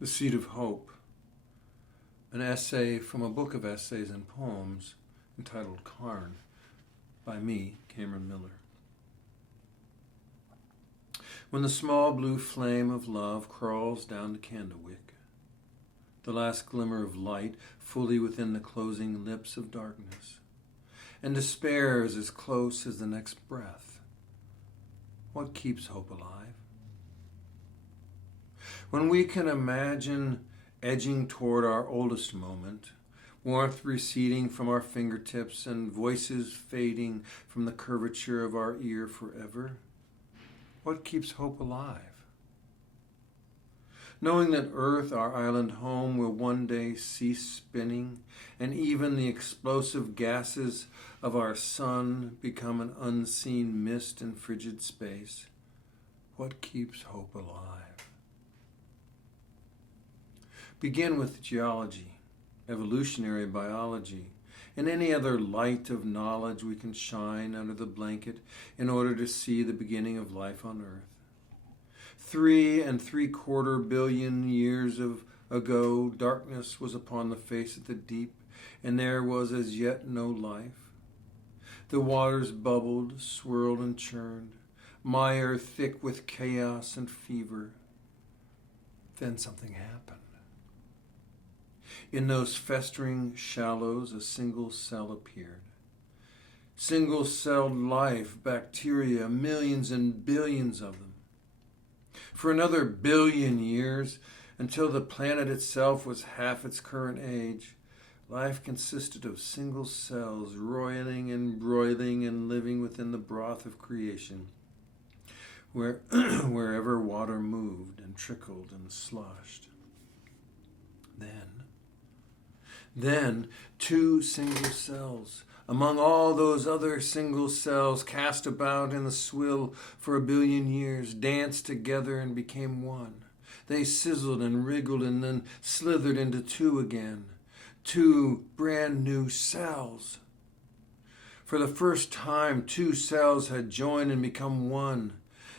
The Seed of Hope, an essay from a book of essays and poems entitled Karn, by me, Cameron Miller. When the small blue flame of love crawls down the candlewick, the last glimmer of light fully within the closing lips of darkness, and despair is as close as the next breath, what keeps hope alive? When we can imagine edging toward our oldest moment, warmth receding from our fingertips and voices fading from the curvature of our ear forever, what keeps hope alive? Knowing that Earth, our island home, will one day cease spinning, and even the explosive gases of our sun become an unseen mist in frigid space, what keeps hope alive? Begin with geology, evolutionary biology, and any other light of knowledge we can shine under the blanket in order to see the beginning of life on Earth. 3.75 billion years ago, darkness was upon the face of the deep, and there was as yet no life. The waters bubbled, swirled, and churned, mire thick with chaos and fever. Then something happened. In those festering shallows, a single cell appeared. Single-celled life, bacteria, millions and billions of them. For another billion years, until the planet itself was half its current age, life consisted of single cells roiling and broiling and living within the broth of creation, wherever water moved and trickled and sloshed. Then, two single cells, among all those other single cells cast about in the swill for a billion years, danced together and became one. They sizzled and wriggled and then slithered into two again. Two brand new cells. For the first time, two cells had joined and become one.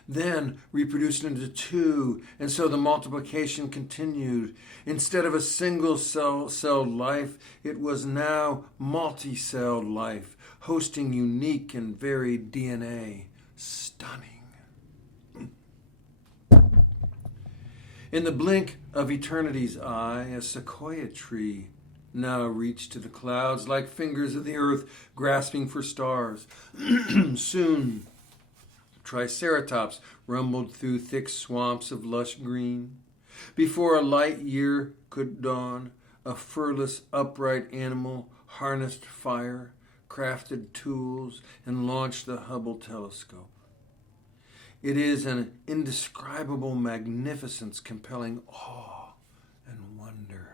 Then reproduced into two, and so the multiplication continued. Instead of a single-celled life, it was now multi-celled life, hosting unique and varied DNA. Stunning. In the blink of eternity's eye, a sequoia tree now reached to the clouds like fingers of the earth grasping for stars. Soon, Triceratops rumbled through thick swamps of lush green. Before a light year could dawn, a furless, upright animal harnessed fire, crafted tools, and launched the Hubble telescope. It is an indescribable magnificence compelling awe and wonder.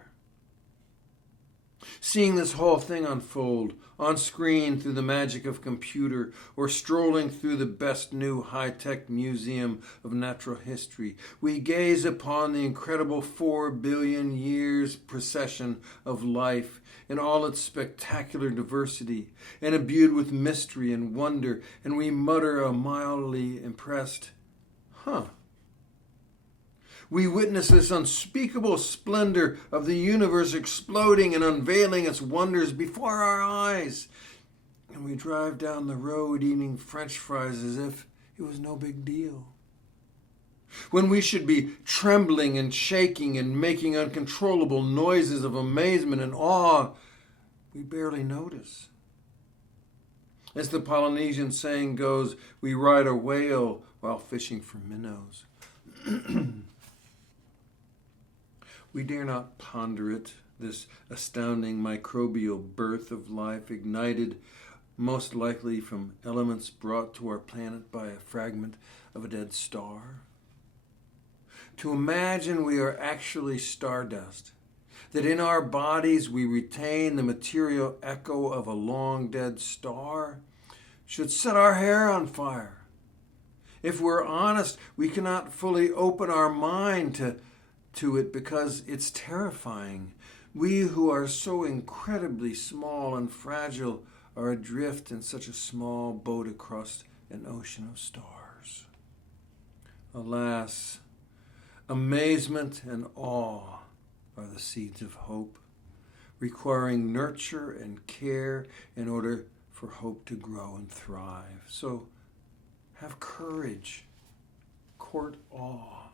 Seeing this whole thing unfold, on screen through the magic of computer, or strolling through the best new high-tech museum of natural history, we gaze upon the incredible 4 billion years procession of life in all its spectacular diversity, and imbued with mystery and wonder, and we mutter a mildly impressed, huh. We witness this unspeakable splendor of the universe exploding and unveiling its wonders before our eyes. And we drive down the road eating French fries as if it was no big deal. When we should be trembling and shaking and making uncontrollable noises of amazement and awe, we barely notice. As the Polynesian saying goes, we ride a whale while fishing for minnows. We dare not ponder it, this astounding microbial birth of life, ignited most likely from elements brought to our planet by a fragment of a dead star. To imagine we are actually stardust, that in our bodies we retain the material echo of a long dead star, should set our hair on fire. If we're honest, we cannot fully open our mind to it because it's terrifying. We who are so incredibly small and fragile are adrift in such a small boat across an ocean of stars. Alas, Amazement and awe are the seeds of hope, requiring nurture and care in order for hope to grow and thrive. So have courage, court awe.